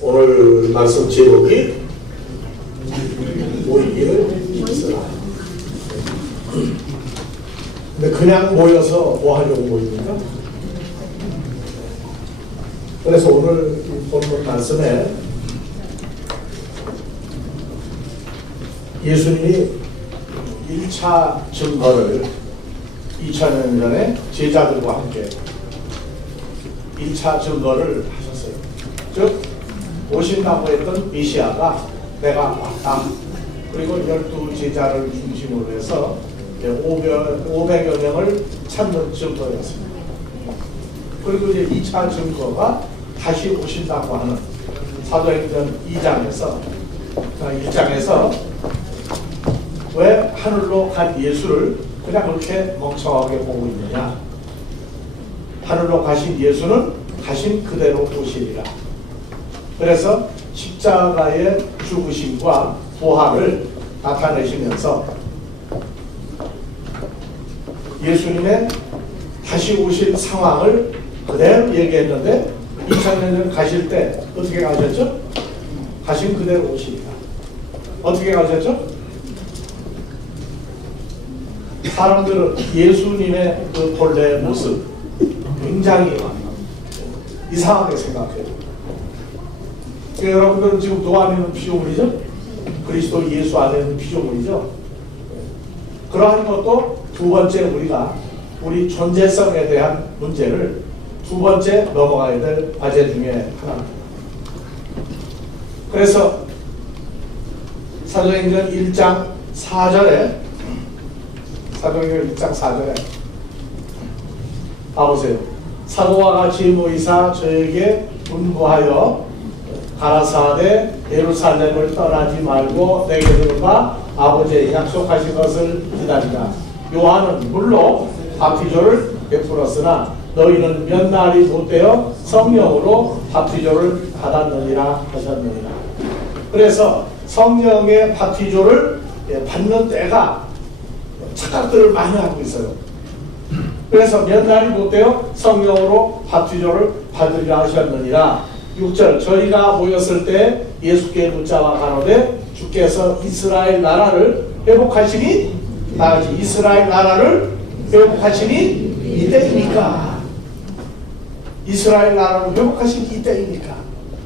오늘 말씀 제목이 모이기를 있으라. 근데 그냥 모여서 뭐 하려고 모입니까? 그래서 오늘 본문 말씀에 예수님이 1차 증거를 2000년 전에 제자들과 함께 1차 증거를 하셨어요. 즉 오신다고 했던 메시아가 내가 왔다. 그리고 12제자를 중심으로 해서 500여 명을 찾는 증거였습니다. 그리고 이제 2차 증거가 다시 오신다고 하는 사도행전 1장에서 왜 하늘로 간 예수를 그냥 그렇게 멍청하게 보고 있느냐. 하늘로 가신 예수는 가신 그대로 오시리라. 그래서 십자가의 죽으심과 부활을 나타내시면서 예수님의 다시 오실 상황을 그대로 얘기했는데 2000년 전 가실 때 어떻게 가셨죠? 가신 그대로 오시리라. 어떻게 가셨죠? 사람들은 예수님의 그 본래 모습 굉장히 이상하게 생각해요. 여러분들은 지금 누구 안에 있는 피조물이죠? 그리스도 예수 안에 있는 피조물이죠. 그러한 것도 두 번째 우리 존재성에 대한 문제를 두 번째 넘어가야 될 과제 중에 하나입니다. 그래서 사도행전 1장 4절에 봐보세요. 사도와 같이 모이사 저에게 분부하여 가라사대 예루살렘을 떠나지 말고 내게 들어가 아버지의 약속하신 것을 기다리라. 요한은 물로 바티조를 베풀었으나 너희는 몇 날이 못되어 성령으로 바티조를 받았느니라 하셨느니라. 그래서 성령의 바티조를 받는 때가 착각들을 많이 하고 있어요. 그래서 몇 날이 못되어 성령으로 바티조를 받으리라 하셨느니라. 6절 저희가 모였을 때 예수께 묻자와 가로되 주께서 이스라엘 나라를 회복하시니 나아지 이스라엘 나라를 회복하시니 이때입니까? 이스라엘 나라를 회복하시니 이때입니까?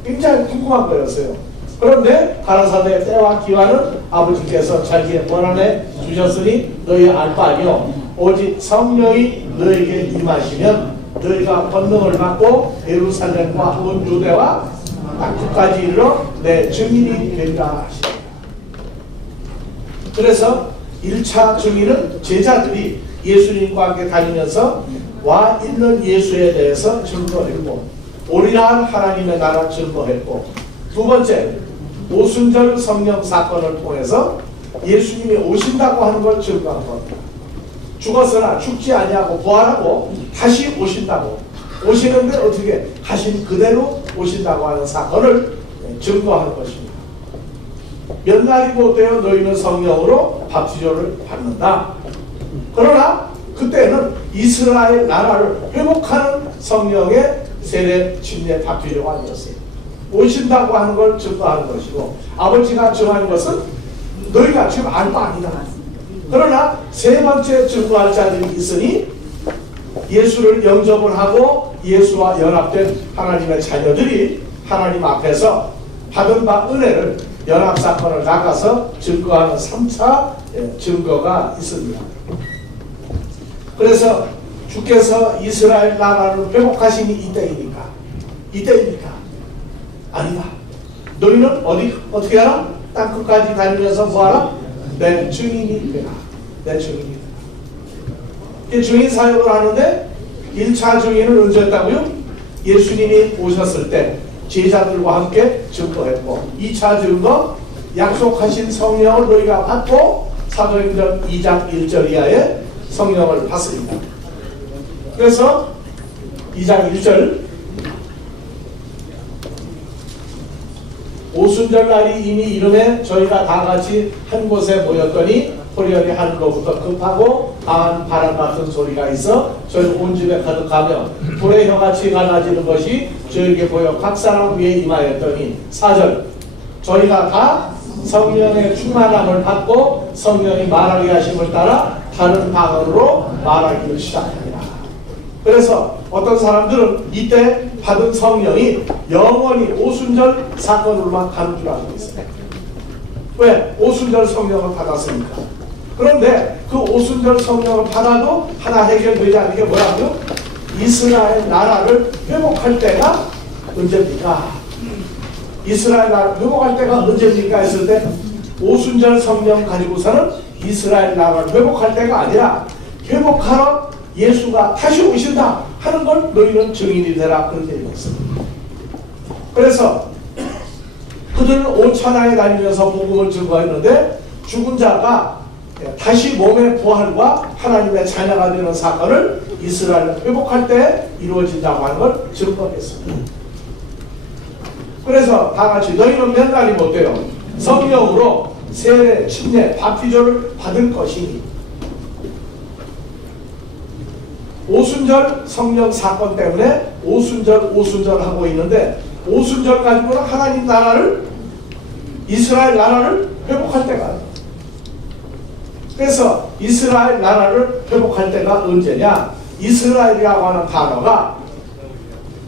굉장히 궁금한 거였어요. 그런데 가라사대 때와 기한은 아버지께서 자기의 권한에 주셨으니 너희 알 바 아니요 오직 성령이 너에게 임하시면 너희가 권능을 받고 예루살렘과 온 유대와 땅끝까지 이르러 내 증인이 되리라 하시다. 그래서 1차 증인은 제자들이 예수님과 함께 다니면서 와 있는 예수에 대해서 증거했고 오리라한 하나님의 나라 증거했고 두 번째 오순절 성령 사건을 통해서 예수님이 오신다고 하는 걸 증거한 겁니다. 죽었으나 죽지 아니하고 부활하고 다시 오신다고 오시는데 어떻게 가신 그대로 오신다고 하는 사건을 증거하는 것입니다. 몇 날이 못되어 너희는 성령으로 바티조를 받는다. 그러나 그때는 이스라엘 나라를 회복하는 성령의 세례 침례 바티조가 아니었어요. 오신다고 하는 걸 증거하는 것이고 아버지가 정한 것은 너희가 지금 알 바 아니다. 그러나 세 번째 증거할 자들이 있으니 예수를 영접을 하고 예수와 연합된 하나님의 자녀들이 하나님 앞에서 받은 바 은혜를 연합사건을 나가서 증거하는 3차 증거가 있습니다. 그래서 주께서 이스라엘 나라를 회복하시니 이때입니까? 아니다. 너희는 어떻게 하라? 땅끝까지 다니면서 뭐하라? 내 증인이 되라. 내 증인이 되라. 증인 사역을 하는데 1차 증인은 언제였다고요? 예수님이 오셨을 때 제자들과 함께 증거했고 2차 증거 약속하신 성령을 너희가 받고 사도행전 2장 1절 이하에 성령을 받습니다. 그래서 2장 1절 오순절 날이 이미 이름에 저희가 다 같이 한 곳에 모였더니 호련히 하늘로부터 급하고 강한 바람 같은 소리가 있어 저희 온 집에 가득하며 불의 혀같이 갈라지는 것이 저에게 보여 각 사람 위에 임하였더니 4절 저희가 다 성령의 충만함을 받고 성령이 말하게 하심을 따라 다른 방언으로 말하기를 시작합니다. 그래서 어떤 사람들은 이때 받은 성령이 영원히 오순절 사건으로만 가는 줄 알고 있어요. 왜? 오순절 성령을 받았으니까. 그런데 그 오순절 성령을 받아도 하나 해결되지 않는 게 뭐라고요? 이스라엘 나라를 회복할 때가 언제입니까? 이스라엘 나라를 회복할 때가 언제입니까? 했을 때 오순절 성령 가지고서는 이스라엘 나라를 회복할 때가 아니라 회복하러 예수가 다시 오신다 하는 걸 너희는 증인이 되라 그렇게 얘기했습니다. 그래서 그들은 온 천하에 다니면서 복음을 증거했는데 죽은 자가 다시 몸의 부활과 하나님의 자녀가 되는 사건을 이스라엘을 회복할 때 이루어진다고 하는 걸 증거했습니다. 그래서 다같이 너희는 몇 날이 못 돼요. 성령으로 세례, 침례, 바티저를 받을 것이니 오순절 성령 사건 때문에 오순절 하고 있는데 오순절 가지고는 하나님 나라를 이스라엘 나라를 회복할 때가 아니에요. 그래서 이스라엘 나라를 회복할 때가 언제냐? 이스라엘이라고 하는 단어가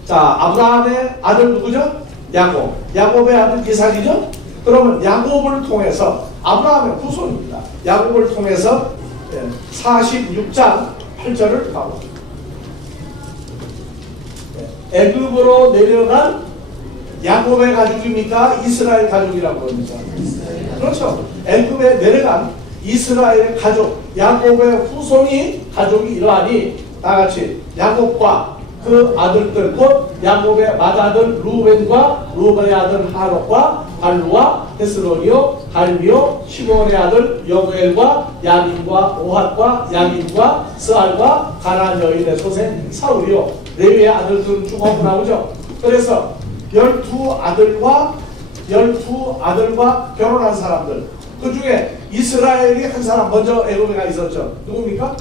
자 아브라함의 아들 누구죠? 야곱의 아들 이삭이죠? 그러면 야곱을 통해서 아브라함의 후손입니다. 야곱을 통해서 46장 8절을 가보죠. 애굽으로 내려간 야곱의 가족입니까? 이스라엘 가족이라고 합니다. 그렇죠. 애굽에 내려간 이스라엘 가족, 야곱의 후손이 가족이 이러하니 다같이 야곱과 그 아들들 곧 야곱의 맏아들 루벤과 루벤의 아들 하롯과 발루와 헤스론이요 갈미요 시몬의 아들 여구엘과 야민과 오핫과 야민과 스알과 가나안 여인의 소생 사울이요 레위의 아들들은 쭉 나오죠. 그래서 12아들과 결혼한 사람들 그 중에 이스라엘이 한 사람 먼저 애굽에 가 있었죠. 누굽니까?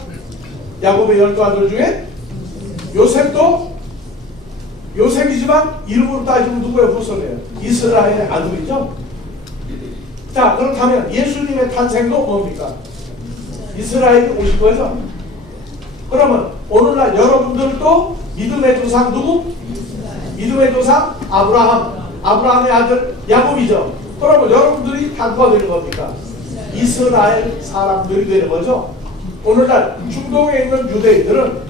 야곱의 12아들 중에 요셉이지만 이름으로 따지면 누구의 후손이에요? 이스라엘의 아들이죠. 자 그렇다면 예수님의 탄생도 뭡니까? 이스라엘이 오신 거죠. 그러면 오늘날 여러분들도 믿음의 조상 누구? 믿음의 조상 아브라함의 아들 야곱이죠. 그러면 여러분들이 다 누가 되는 겁니까? 이스라엘 사람들이 되는 거죠. 오늘날 중동에 있는 유대인들은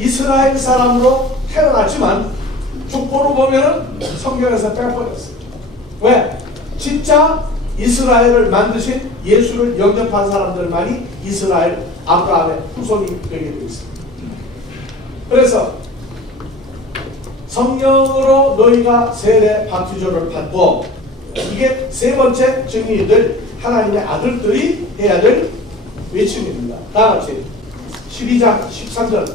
이스라엘 사람으로 태어났지만 족보로 보면 성경에서 빼버렸어요. 왜? 진짜 이스라엘을 만드신 예수를 영접한 사람들만이 이스라엘 아브라함의 후손이 되게 되어 있습니다. 그래서 성령으로 너희가 세례 바티저를 받고 이게 세 번째 증인이 될 하나님의 아들들이 해야 될 외침입니다. 다같이 12장 13절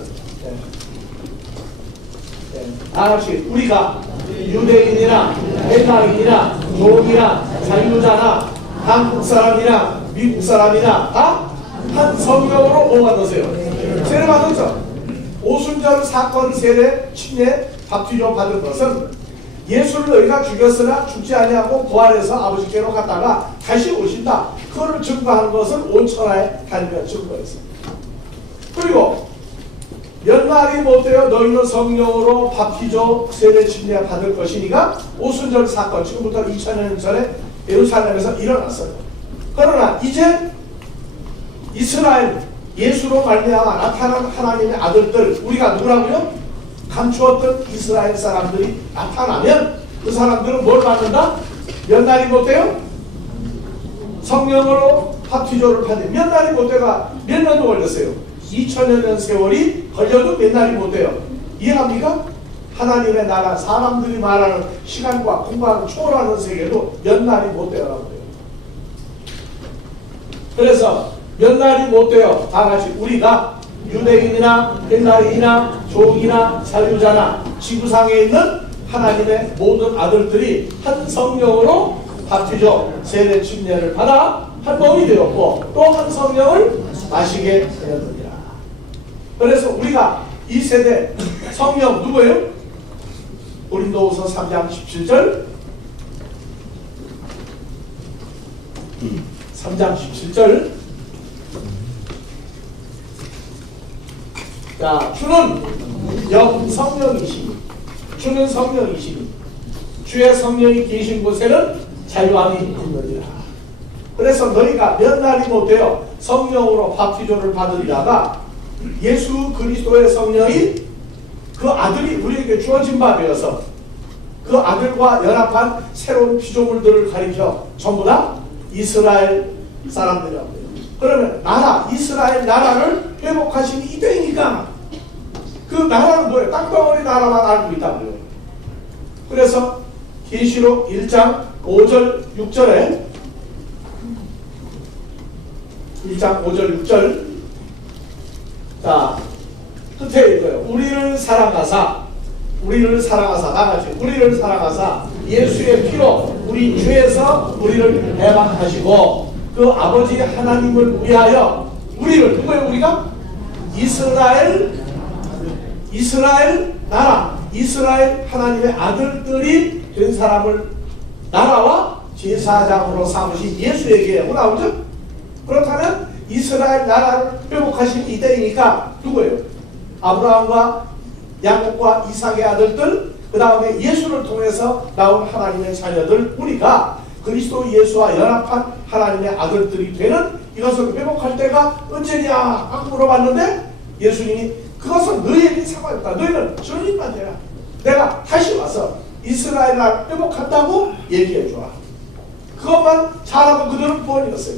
다같이 우리가 유대인이나 헬라인이나 종이나 자유자나 한국 사람이나 미국 사람이나 다 한 성령으로 뭐 받으세요? 세례 받았죠. 오순절 사건 세례 침례 바티저 받은 것은 예수를 너희가 죽였으나 죽지 아니하고 부활해서 아버지께로 갔다가 다시 오신다. 그거를 증거하는 것은 온 천하에 다니며 증거했습니다. 그리고 몇 날이 못되어 너희는 성령으로 바티저 세례 침례 받을 것이니가 오순절 사건 지금부터 2000년 전에 예루살렘에서 일어났어요. 그러나 이제 이스라엘 예수로 말미암아 나타난 하나님의 아들들 우리가 누구라고요? 감추었던 이스라엘 사람들이 나타나면 그 사람들은 뭘 받는다? 몇 날이 못돼요? 성령으로 바티저를 받는 몇 날이 못돼가 몇 년도 걸렸어요? 2000여 년 세월이 걸려도 몇 날이 못돼요. 이해합니까? 하나님의 나라 사람들이 말하는 시간과 공간을 초월하는 세계도 몇 날이 못돼라고 해요. 그래서 몇 날이 못돼요. 다같이 우리가 유대인이나 헬라인이나 종이나 자유자나 지구상에 있는 하나님의 모든 아들들이 한 성령으로 바티저 세례 침례를 받아 한 몸이 되었고 또 한 성령을 마시게 되었느니라. 그래서 우리가 이 세대 성령 누구예요? 고린도후서 3장 17절 3장 17절 자, 주는 성령이시니 주는 성령이시니 주의 성령이 계신 곳에는 자유함이 있느니라. 그래서 너희가 몇 날이 못되어 성령으로 바티조를 받으리다가 예수 그리스도의 성령이 그 아들이 우리에게 주어진 바 되어서 그 아들과 연합한 새로운 피조물들을 가리켜 전부 다 이스라엘 사람들이라고 해요. 그러면 나라, 이스라엘 나라를 회복하신 이때이니까 그 나라는 뭐예요? 땅덩어리 나라만 알고 있다고요. 그래서 계시록 1장 5절 6절에 1장 5절 6절 자 끝에 이거예요. 우리를 사랑하사 나같이 우리를 사랑하사 예수의 피로 우리 주에서 우리를 해방하시고 그 아버지 하나님을 위하여 우리를 누구예요? 우리가 이스라엘 나라 이스라엘 하나님의 아들들이 된 사람을 나라와 제사장으로 삼으신 예수에게 나오죠? 그렇다면 이스라엘 나라를 회복하신 이때이니까 누구예요? 아브라함과 야곱과 이삭의 아들들 그 다음에 예수를 통해서 나온 하나님의 자녀들 우리가 그리스도 예수와 연합한 하나님의 아들들이 되는 이것을 회복할 때가 언제냐 하고 물어봤는데 예수님이 그것은 너희에게 상관없다. 너희는 주님만 되라. 내가 다시 와서 이스라엘 나라를 회복한다고 얘기해 주라. 그것만 잘하면 그들은 구원이었어요.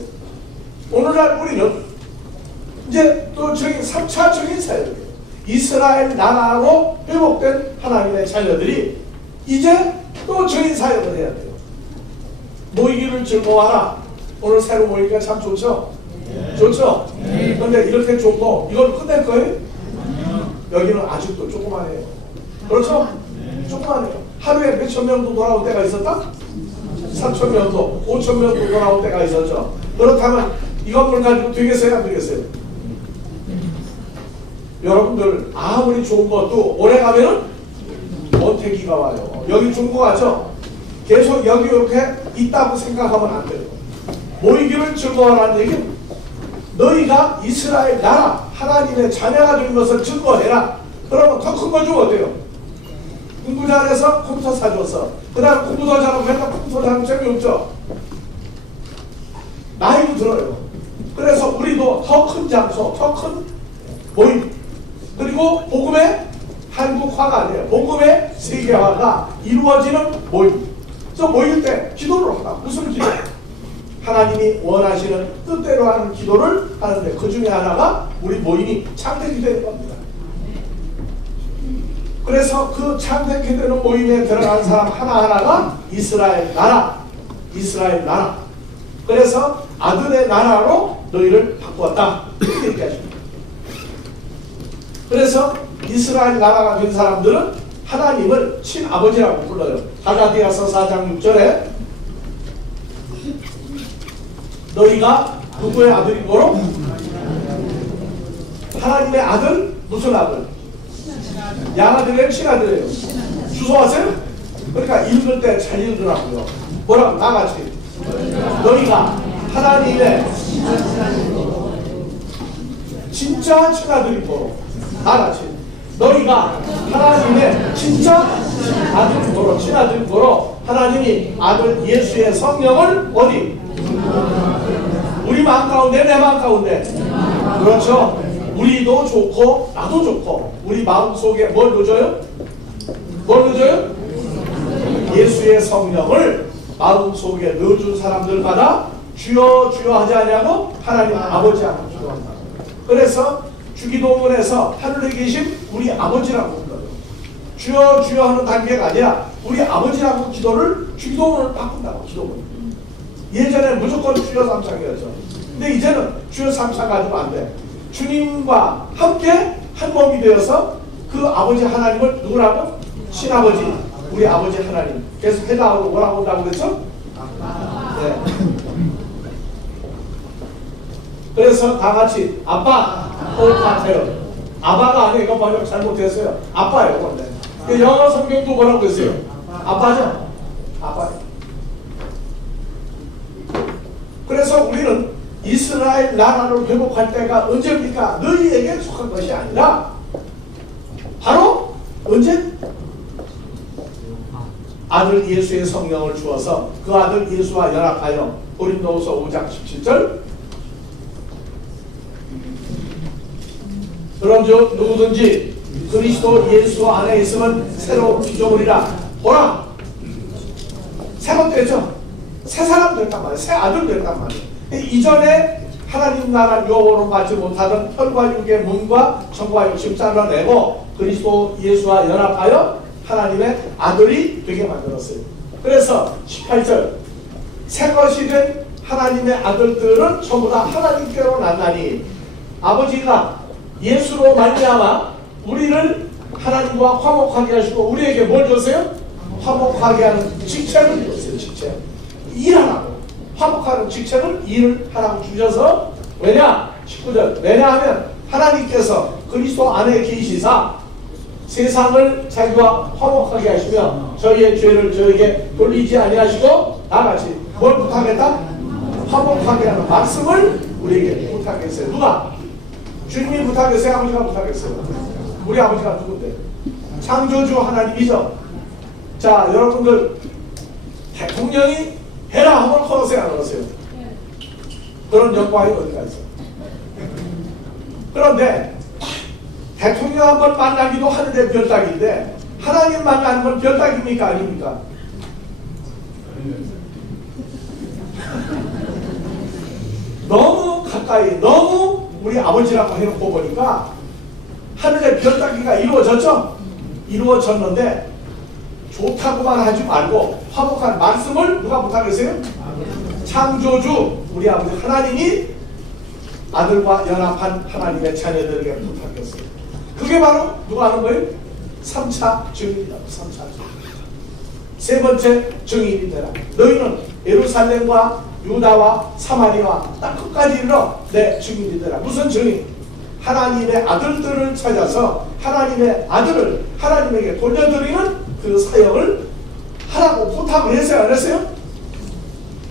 오늘날 우리는 이제 또 저기 3차적인 사역이에요. 이스라엘 나라로 회복된 하나님의 자녀들이 이제 또 저희 사역을 해야 돼요. 모이기를 즐거워하라. 오늘 새로 모이기가 참 좋죠? 네. 좋죠? 네. 그런데 이렇게 좋고 이걸 끝낼 거예요? 여기는 아직도 조그만해요. 그렇죠? 네. 조그만해요. 하루에 몇천 명도 돌아올 때가 있었다? 3천 명도 5천 명도 돌아올 때가 있었죠. 그렇다면 이 건물 가지고 되겠어요? 안 되겠어요? 여러분들 아무리 좋은 것도 오래 가면은 원태기가 와요. 여기 좋은 거 같죠? 계속 여기 이렇게 있다고 생각하면 안 돼요. 모이기를 즐거워하라는 얘기는 너희가 이스라엘 나라 하나님의 자녀가 된 것을 증거해라. 그러면 더 큰 거 주면 어때요? 공부 잘해서 컴퓨터 사줬어. 그 다음 공부 더 잘하면 맨날 컴퓨터 잘하면 재미없죠? 나이도 들어요. 그래서 우리도 더 큰 장소, 더 큰 모임 그리고 복음의 한국화가 아니에요. 복음의 세계화가 이루어지는 모임. 그래서 모일 때 기도를 하라. 무슨 기도? 하나님이 원하시는 뜻대로 하는 기도를 하는데 그 중에 하나가 우리 모임이 창택이 되는 겁니다. 그래서 그 창택이 되는 모임에 들어간 사람 하나하나가 이스라엘 나라. 그래서 아들의 나라로 너희를 바꾸었다. 이렇게 얘기하십니다. 그래서 이스라엘 나라가 된 사람들은 하나님을 친아버지라고 불러요. 갈라디아서 4장 6절에 너희가 누구의 아들이고로? 하나님의 아들? 무슨 아들? 양아들이에요? 친아들이에요? 주소 아세요? 그러니까 읽을 때 잘 읽으라고요. 뭐라고? 나같이 너희가 하나님의 진짜 친아들이고로 나같이 너희가 하나님의 진짜 아들이고로 친아들이고로 하나님이 아들 예수의 성령을 어디? 우리 마음 가운데 내 마음 가운데 그렇죠. 우리도 좋고 나도 좋고 우리 마음속에 뭘 넣어줘요? 예수의 성령을 마음속에 넣어준 사람들마다 주여 주여 하지 않냐고 하나님 아버지하고 기도한다. 그래서 주기도문에서 하늘에 계신 우리 아버지라고 불러요. 주여 주여 하는 단계가 아니라 우리 아버지라고 기도를 주기도문을 바꾼다고. 기도문 예전에 무조건 주여 삼창이었죠. 근데 이제는 주여 삼창 가지고 안 돼. 주님과 함께 한 몸이 되어서 그 아버지 하나님을 누구라고? 친아버지, 우리 아버지 하나님. 계속 해당하고 뭐라고 한다고 그랬죠? 네. 그래서 다 같이 아빠, 똑같아요. 아바가 아니에요. 이거 번역 잘못했어요. 아빠예요 원래. 영어 성경도 뭐라고 했어요? 아빠죠. 아빠예요. 그래서 우리는 이스라엘 나라를 회복할 때가 언제입니까? 너희에게 속한 것이 아니라 바로 언제? 아들 예수의 성령을 주어서 그 아들 예수와 연합하여 고린도후서 5장 17절 그런즉 누구든지 그리스도 예수 안에 있으면 새로운 피조물이라. 보라 새것 되죠. 새 사람 됐단 말이에요. 새 아들 됐단 말이에요. 이전에 하나님 나라 유업으로 받지 못하던 혈과 육의 몸과 정과 욕심 잘라내고 그리스도 예수와 연합하여 하나님의 아들이 되게 만들었어요. 그래서 18절 새 것이 된 하나님의 아들들은 전부 다 하나님께로 났나니 아버지가 예수로 말미암아 우리를 하나님과 화목하게 하시고 우리에게 뭘 줬어요? 화목하게 하는 직책을 줬어요. 직책. 일하라고. 화목하는 직책을 일을 하라고 주셔서 왜냐? 19절 왜냐하면 하나님께서 그리스도 안에 계시사 세상을 자기와 화목하게 하시며 저희의 죄를 저에게 돌리지 아니하시고 다같이 뭘 부탁했다? 화목하게 하는 말씀을 우리에게 부탁했어요. 누가? 주님이 부탁했어요? 아버지가 부탁했어요? 우리 아버지가 누군데? 창조주 하나님이죠. 자 여러분들 대통령이 해라 하면 걸으세요 안 걸으세요? 그런 영광이 어디가 있어요? 그런데 대통령 한번 만나기도 하는데 별따기인데 하나님 만나는 건 별따기입니까 아닙니까? 너무 가까이 너무 우리 아버지라고 해놓고 보니까 하늘의 별따기가 이루어졌죠? 이루어졌는데 좋다고만 하지 말고 화목한 말씀을 누가 부탁했어요? 창조주 우리 아버지 하나님이 아들과 연합한 하나님의 자녀들에게 부탁했어요. 그게 바로 누가 하는 거예요? 3차 증인이다. 3차 증인. 세 번째 증인이 되라. 너희는 예루살렘과 유다와 사마리아와 땅 끝까지 이르러 내 증인이 되라. 무슨 증인? 하나님의 아들들을 찾아서 하나님의 아들을 하나님에게 돌려드리는 그 사역을 하라고 부탁을 했어요 안 했어요?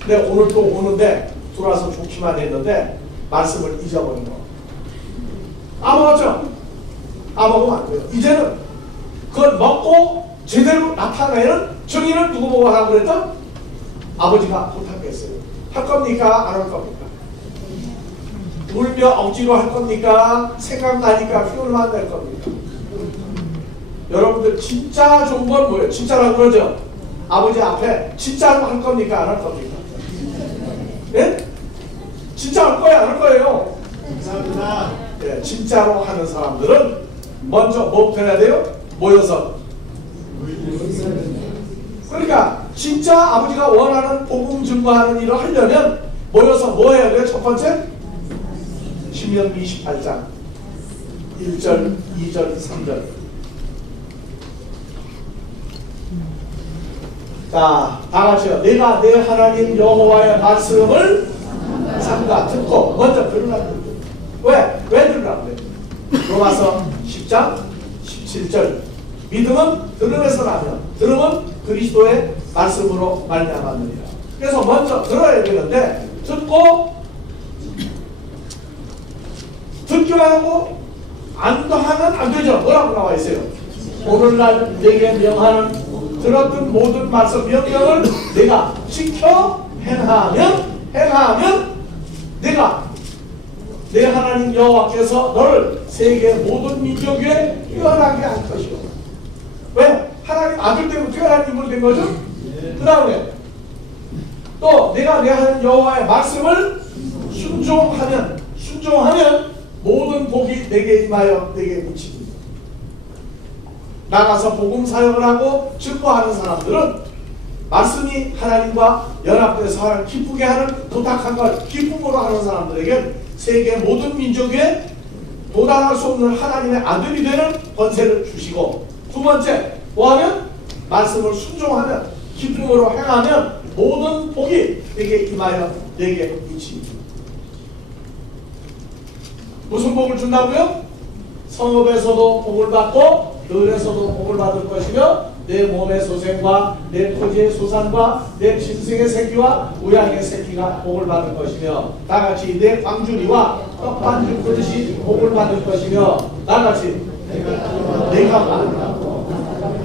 근데 오늘 또 오는데 들어와서 좋기만 했는데 말씀을 잊어버린 거 까먹었죠? 까먹으면 안 돼요. 이제는 그걸 먹고 제대로 나타내는 증인을 누구 보고 하라고 그랬다? 아버지가 부탁했어요. 할 겁니까? 안 할 겁니까? 울며 억지로 할 겁니까? 생각나니까 피곤만 낼 겁니까? 여러분들 진짜 좋은 건 뭐예요? 진짜라고 그러죠? 아버지 앞에 진짜로 할 겁니까? 안 할 겁니까? 예? 진짜 할 거예요? 안 할 거예요? 감사합니다. 예, 진짜로 하는 사람들은 먼저 뭐부터 해야 돼요? 모여서. 그러니까 진짜 아버지가 원하는 복음 증거하는 일을 하려면 모여서 뭐 해야 돼요? 첫 번째? 신명기 28장 1절, 2절, 3절. 자, 다 같이요. 내가 내 하나님 여호와의 말씀을 삼가 듣고 먼저 들으라고. 왜 들으라고 그래? 로마서 10장 17절. 믿음은 들음에서 나며 들음은 그리스도의 말씀으로 말미암았느니라. 그래서 먼저 들어야 되는데 듣고 듣기만 하고 안 하면 안 되죠. 뭐라고 나와 있어요? 오늘날 내게 명하는 들었던 모든 말씀 명령을 내가 지켜 행하면 내가 내 하나님 여호와께서 너를 세계 모든 민족 위에 뛰어나게 할 것이오. 왜? 하나님 아들 때문에 뛰어난 인물이 된 거죠? 그 다음에 또 내가 내 하나님 여호와의 말씀을 순종하면 모든 복이 내게 임하여 내게 미치니. 나가서 복음 사역을 하고 증거하는 사람들은 말씀이 하나님과 연합돼서 하나님 기쁘게 하는 부탁한 걸 기쁨으로 하는 사람들에겐 세계 모든 민족에 도달할 수 없는 하나님의 아들이 되는 권세를 주시고, 두 번째 뭐하면? 말씀을 순종하면 기쁨으로 행하면 모든 복이 내게 임하여 내게 미치니. 무슨 복을 준다고요? 성읍에서도 복을 받고 들에서도 복을 받을 것이며 내 몸의 소생과 내 토지의 소산과 내 짐승의 새끼와 우양의 새끼가 복을 받을 것이며 다같이 내 광주리와 떡반죽 그릇이 복을 받을 것이며 다같이 내가 받는다고.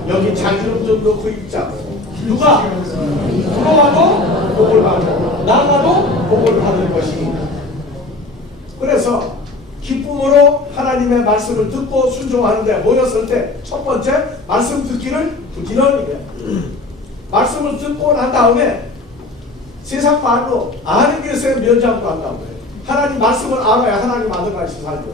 여기 자기름 좀 넣고 입자고. 누가? 들어가도 복을 받고 나가도 복을 받을 것이니라. 그래서 기쁨으로 하나님의 말씀을 듣고 순종하는데 모였을 때 첫 번째 말씀 듣기를 부지런히 말씀을 듣고 난 다음에 세상 말로 아는 것에 면장도 한다고 해요. 하나님 말씀을 알아야 하나님 아들같이 살죠.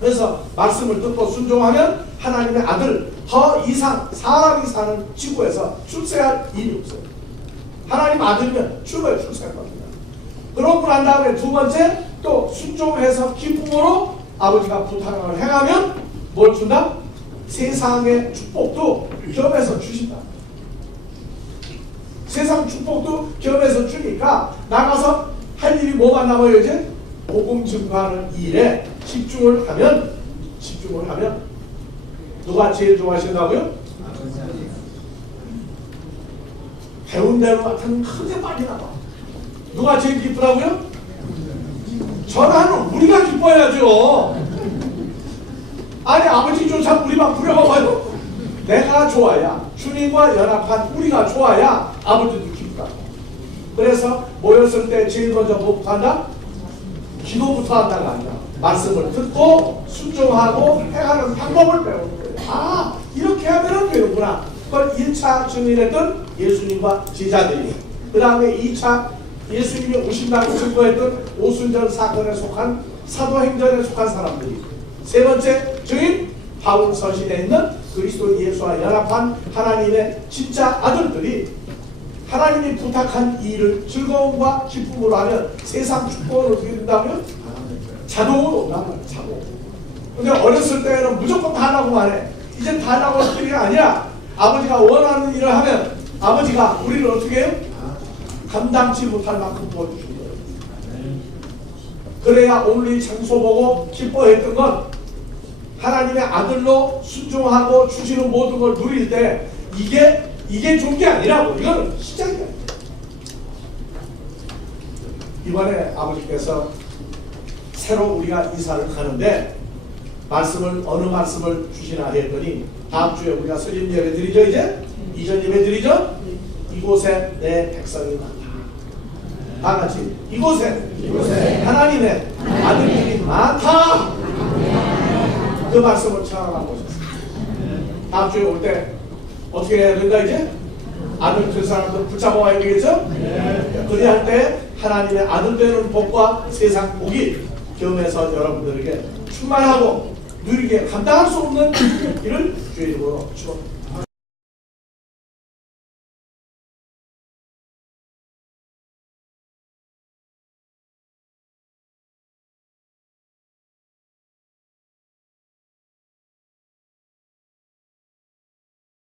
그래서 말씀을 듣고 순종하면 하나님의 아들 더 이상 사람이 사는 지구에서 출세할 일이 없어요. 하나님 아들이면 죽어요. 출세할 겁니다. 그러고 난 다음에 두 번째 또 순종해서 기쁨으로 아버지가 부탁을 행하면 뭘 준다? 세상의 축복도 겸해서 주신다. 세상 축복도 겸해서 주니까 나가서 할 일이 뭐가 남아요 이제? 복음 증거하는 일에 집중을 하면 누가 제일 좋아하신다고요? 배운 대로 같은 크게 빨리 나와. 누가 제일 기쁘다고요? 전하는 우리가 기뻐야죠. 아니 아버지조차 우리만 부려봐봐요. 내가 좋아야 주님과 연합한 우리가 좋아야 아버지도 기쁘다. 그래서 모였을 때 제일 먼저 뭐부터 한다? 기도부터 한다가 아니라 말씀을 듣고 순종하고 행하는 방법을 배우는 거예요. 아 이렇게 하면 되는구나. 그걸 1차 증인했던 예수님과 제자들이 그 다음에 2차 예수님이 오신다고 증거했던 오순절 사건에 속한 사도행전에 속한 사람들이 세 번째 증인 바울 서신에 있는 그리스도 예수와 연합한 하나님의 진짜 아들들이 하나님이 부탁한 일을 즐거움과 기쁨으로 하면 세상 축복은 어떻게 된다고요? 자동으로 온다고요. 자동. 근데 어렸을 때는 무조건 다 하라고만 해. 이제 다 하라고 할 일이 아니라 아버지가 원하는 일을 하면 아버지가 우리를 어떻게 해요? 감당치 못할 만큼 보여주신 거예요. 그래야 오늘 이 장소 보고 기뻐했던 건 하나님의 아들로 순종하고 주시는 모든 걸 누릴 때 이게 좋은 게 아니라고. 이거는 시작이야. 이번에 아버지께서 새로 우리가 이사를 가는데 어느 말씀을 주시나 했더니 다음 주에 우리가 설립 예배 드리죠. 이제 이전 예배 드리죠. 이곳에 내 백성이 많다. 다 같이 이곳에 하나님의 아들들이 많다. 그 말씀을 청하고 오셨습니다. 다음 주에 올 때 어떻게 해야 된다 이제? 아들 될 사람들 붙잡아 와야 되겠죠? 그래야 할 때 하나님의 아들 되는 복과 세상 복이 겸해서 여러분들에게 충만하고 누리게 감당할 수 없는 일을 주의 이름으로 축원합니다.